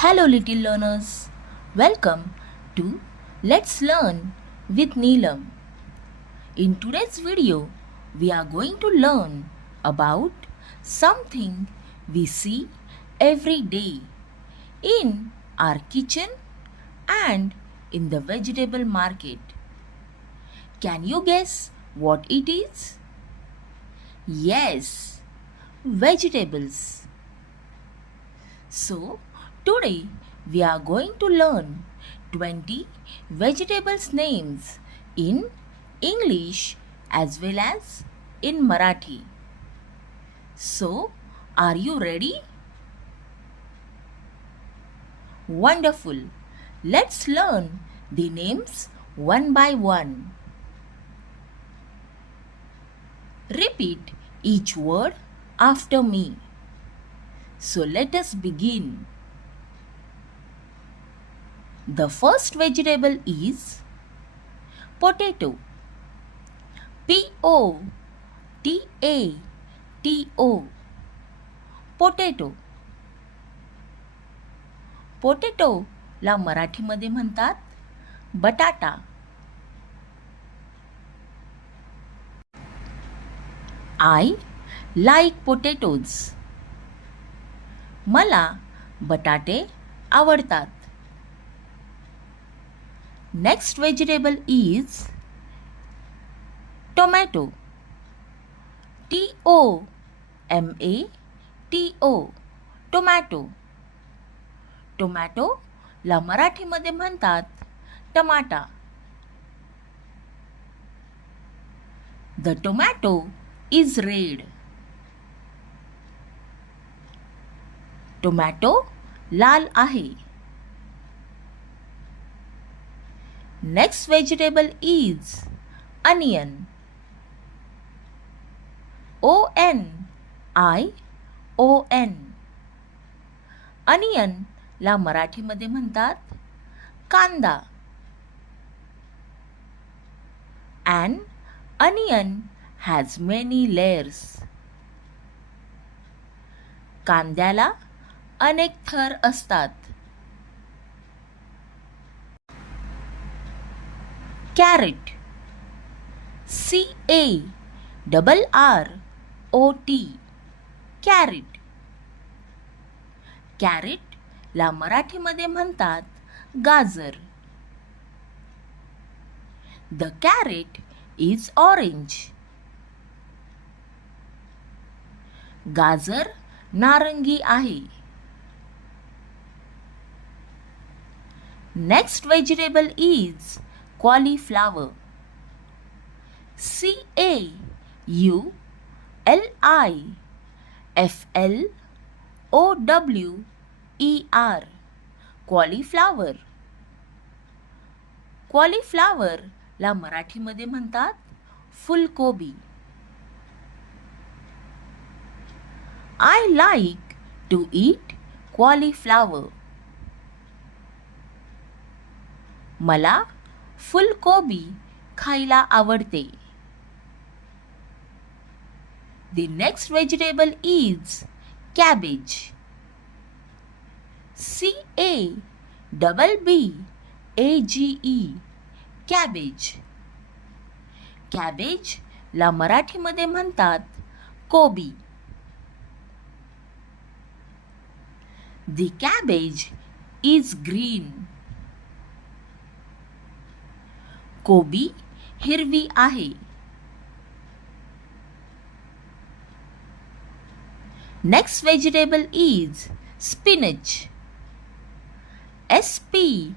Hello, little learners. Welcome to Let's Learn with Nilam. In today's video, we are going to learn about something we see every day in our kitchen and in the vegetable market. Can you guess what it is? Yes, vegetables. So, today we are going to learn 20 vegetables names in English as well as in Marathi. So, are you ready? Wonderful. Let's learn the names one by one. Repeat each word after me. So let us begin. The first vegetable is potato. Potato. Potato. Potato ला मराठीमध्ये म्हणतात बटाटा. I like potatoes. मला बटाटे आवडतात. Next vegetable is tomato. Tomato. Tomato. Tomato ला मराठीमध्ये म्हणतात tomato. The tomato is red. Tomato लाल आहे. Next vegetable is onion. Onion. Onion ला मराठीमध्ये म्हणतात कांदा. An onion has many layers. कांद्याला अनेक थर असतात. कॅरेट. CARROT. कॅरेट. कॅरेट ला मराठीमध्ये म्हणतात गाजर. The carrot is orange. गाजर नारंगी आहे. Next vegetable is cauliflower. CAULIFLOWER. Cauliflower. Cauliflower ला मराठीमध्ये म्हणतात फुलकोबी. I like to eat cauliflower. मला फुलकोबी खायला आवडते. The next vegetable is cabbage. CABBAGE. cabbage. Cabbage ला मराठीमध्ये म्हणतात कोबी. The cabbage is green. कोबी हिरवी आहे. Next vegetable is spinach. SPINACH.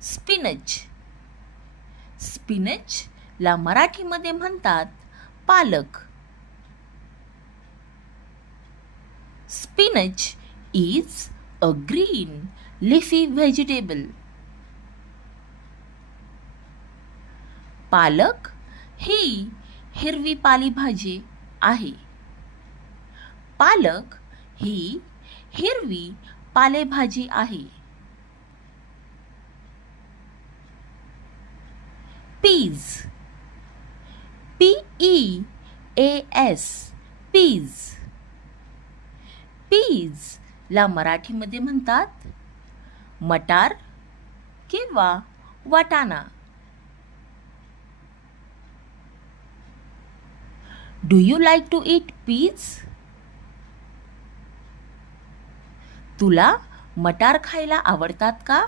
spinach. Spinach ला मराठीमध्ये म्हणतात पालक. Spinach is a green leafy vegetable. पालक ही हिरवी पालेभाजी आहे. पालक ही हिरवी पालेभाजी आहे. peas. PEAS. peas. पीज ला मराठीमध्ये म्हणतात मटार किंवा वाटाणा. Do you like to eat peas? तुला मटार खायला आवडतात का?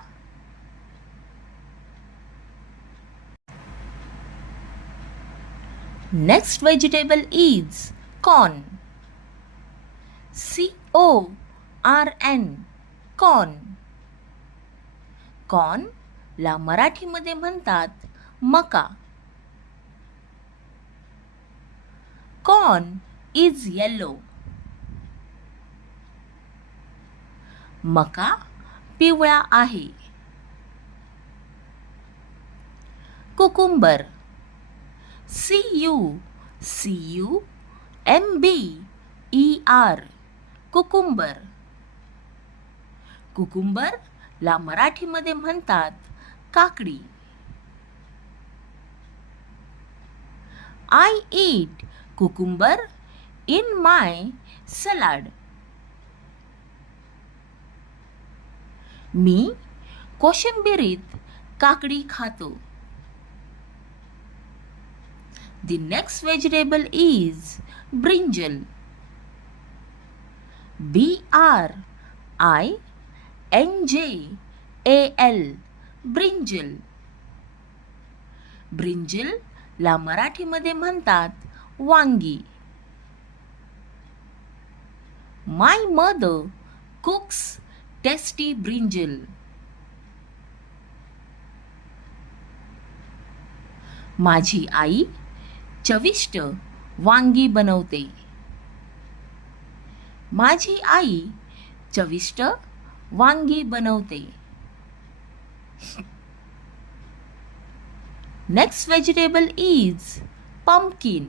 Next vegetable is corn. CORN corn. Corn ला मराठीमध्ये म्हणतात मका. Corn is yellow. मका पिवळा आहे. कुकुंबर. CUCUMBER cucumber. कुकुंबर ला मराठीमध्ये म्हणतात काकडी. I eat cucumber in my salad. मी कोशिंबिरीत काकडी खातो. The next vegetable is brinjal. BRINJAL brinjal. Brinjal ला मराठीमध्ये म्हणतात वांगी. My mother cooks tasty brinjal. माझी आई चविष्ट वांगी बनवते. माझी आई चविष्ट वांगी बनवते. Next vegetable is pumpkin.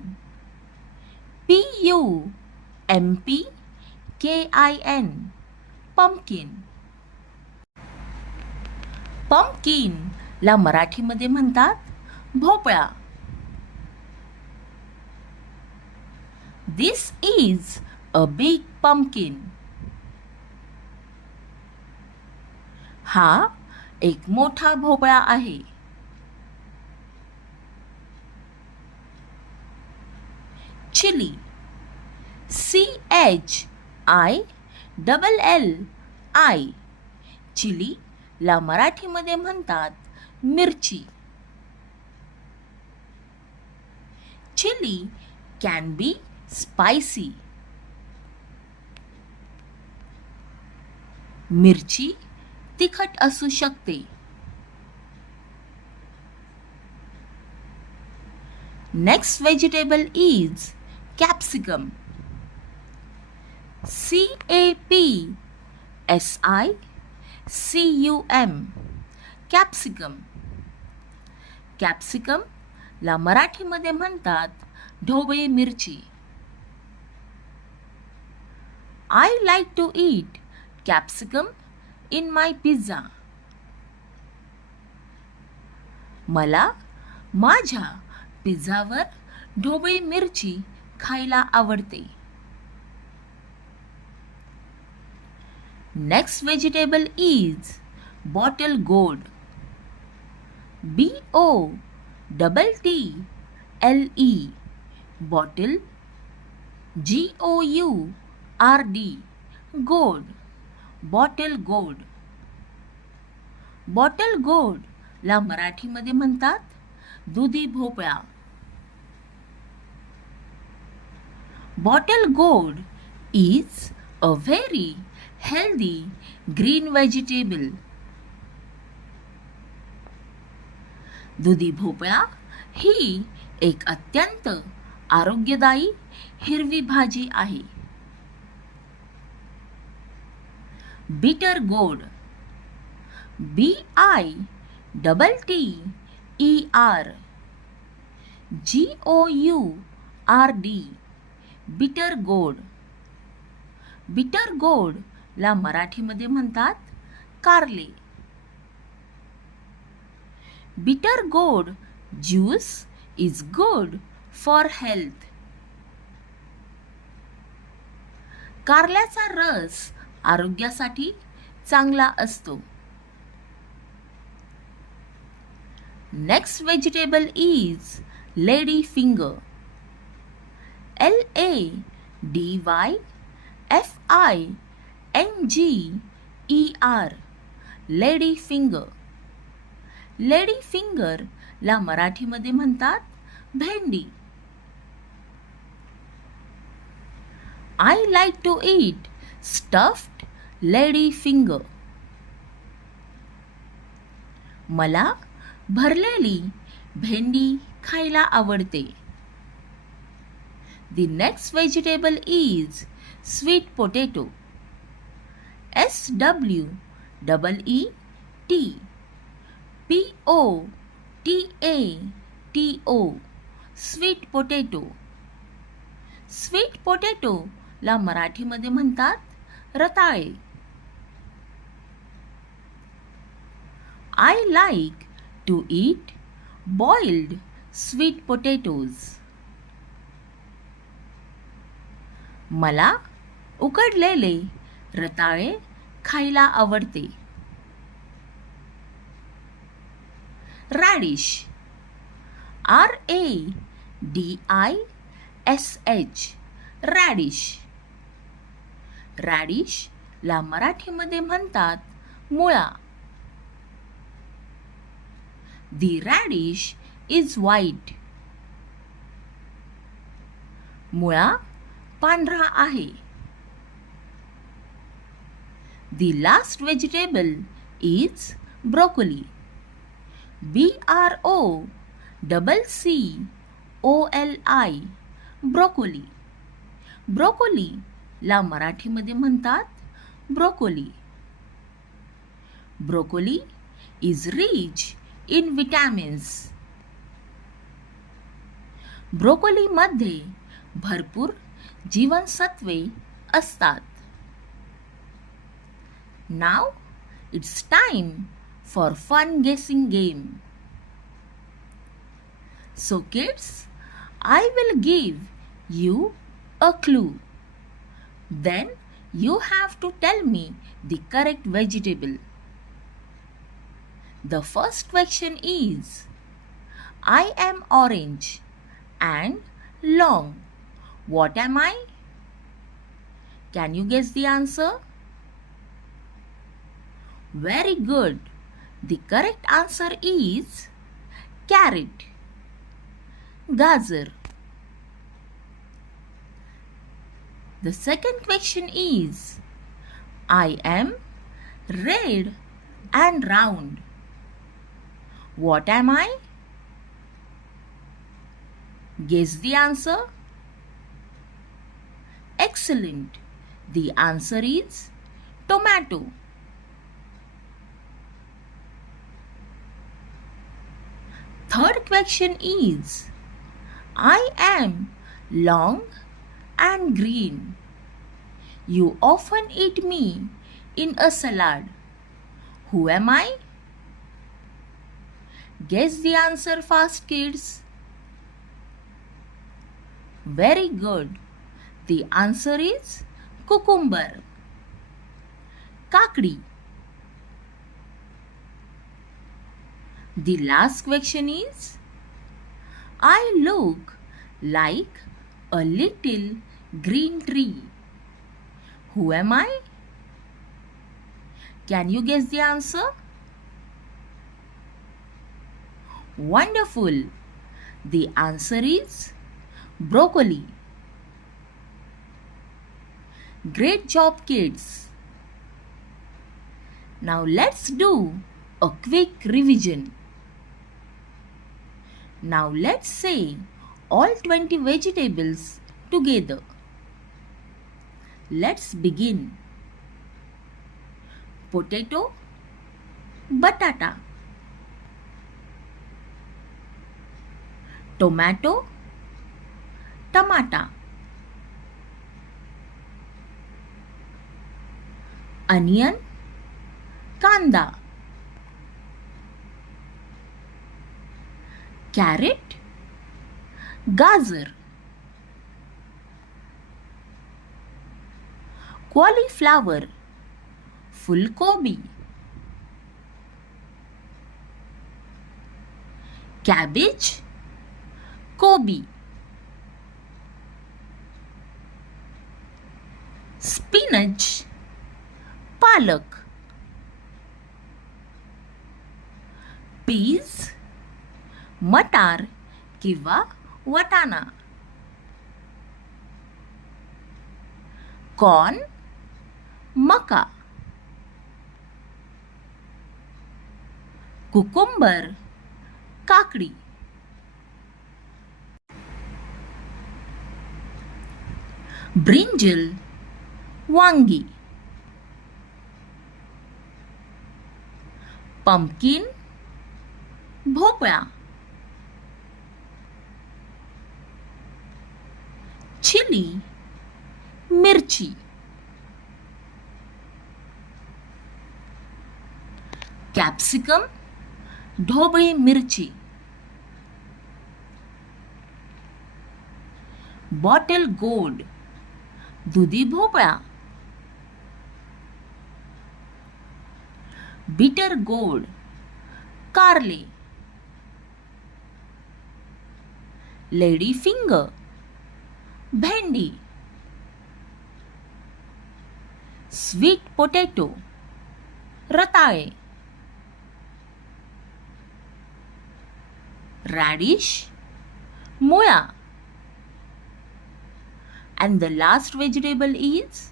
PUMPKIN pumpkin. pumpkin ला मराठीमध्ये म्हणतात भोपळा. This is a big pumpkin. हा एक मोठा भोपळा आहे. चिली. CHILLI चिली ला मराठीमध्ये म्हणतात मिरची. Chilli can be spicy. मिरची तिखट असू शकते. Next vegetable is capsicum. CAPSICUM capsicum. Capsicum ला मराठीमध्ये म्हणतात ढोबळी मिरची. I like to eat capsicum in my pizza. मला माझ्या पिझ्झावर ढोबळी मिरची खायला आवडते. नेक्स्ट व्हेजिटेबल इज बॉटल गोड. BOTTLE बॉटल GOURD गोड. बॉटल गोड. बॉटल गोड ला मराठीमध्ये म्हणतात दुधी भोपळा. बॉटल गोड is a very healthy green vegetable. दुधी भोपळा ही एक अत्यंत आरोग्यदायी हिरवी भाजी आहे. बिटर गोड. BITTERGOURD बिटर गोड. बिटर गोड ला मराठीमध्ये म्हणतात कारले. बिटर गोड juice is good for health. कारल्याचा रस आरोग्यासाठी चांगला असतो. Next vegetable is lady finger. LADYFINGER. Lady finger. Lady finger ला मराठीमध्ये म्हणतात भेंडी. I like to eat stuffed lady finger. मला भरलेली भेंडी खायला आवडते. The next vegetable is sweet potato. SWEET sweet potato. Sweet potato ला मराठीमध्ये म्हणतात रताळे. I like to eat boiled sweet potatoes. मला उकडलेले रताळे खायला आवडते. Radish. RADISH. Radish. Radish ला मराठीमध्ये म्हणतात मुळा. The radish is white. मुळा पांढरा आहे. The last vegetable is broccoli. BROCCOLI. Broccoli. Broccoli ला मराठीमध्ये म्हणतात broccoli. Broccoli is rich in vitamins. Broccoli मध्ये भरपूर जीवनसत्वे असतात. Now it's time for fun guessing game. So kids, I will give you a clue. Then you have to tell me the correct vegetable. The first question is, I am orange and long. What am I? Can you guess the answer? Very good. The correct answer is carrot. Gajar. The second question is, I am red and round. What am I? Guess the answer. Excellent. The answer is tomato. Third question is, I am long and green. You often eat me in a salad. Who am I? Guess the answer fast, kids. Very good. The answer is cucumber. Kakdi. The last question is, I look like a little green tree. Who am I? Can you guess the answer? Wonderful. The answer is broccoli. Great job, kids. Now let's do a quick revision. Now let's say all 20 vegetables together. Let's begin. Potato, batata. Tomato, tamata. Onion, kanda. Carrot, gajar. cauliflower, फूलगोभी, cabbage, गोभी, spinach, पालक, peas, मटार किंवा वाटाणा, corn, मका, cucumber, काकडी, brinjal, वांगी, pumpkin, भोपळा, चिली, मिरची, कॅप्सिकम, ढोबळी मिरची, बॉटल गोल्ड, दुधी भोपळा, बिटर गोल्ड, कारले, लेडी फिंगर, भेंडी, स्वीट पोटॅटो, रताळे, radish, मुळा, and the last vegetable is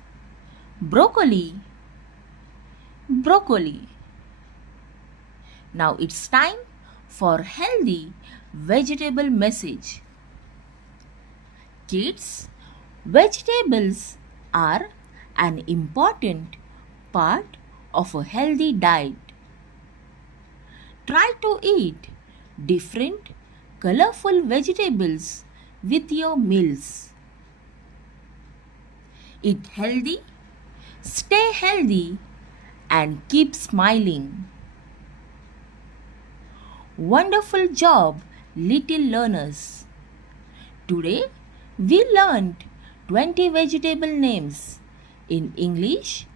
broccoli. Now it's time for healthy vegetable message. Kids, vegetables are an important part of a healthy diet. Try to eat different colorful vegetables with your meals. Eat healthy, stay healthy, and keep smiling. Wonderful job, little learners. Today we learned 20 vegetable names in English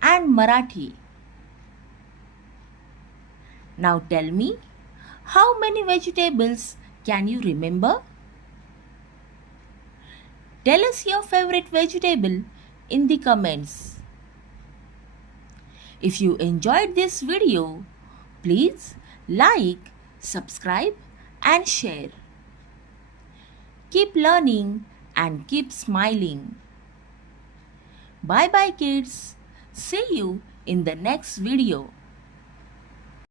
and Marathi. Now tell me, how many vegetables can you remember? Tell us your favorite vegetable in the comments. If you enjoyed this video, please like, subscribe and share. Keep learning and keep smiling. Bye bye kids. See you in the next video.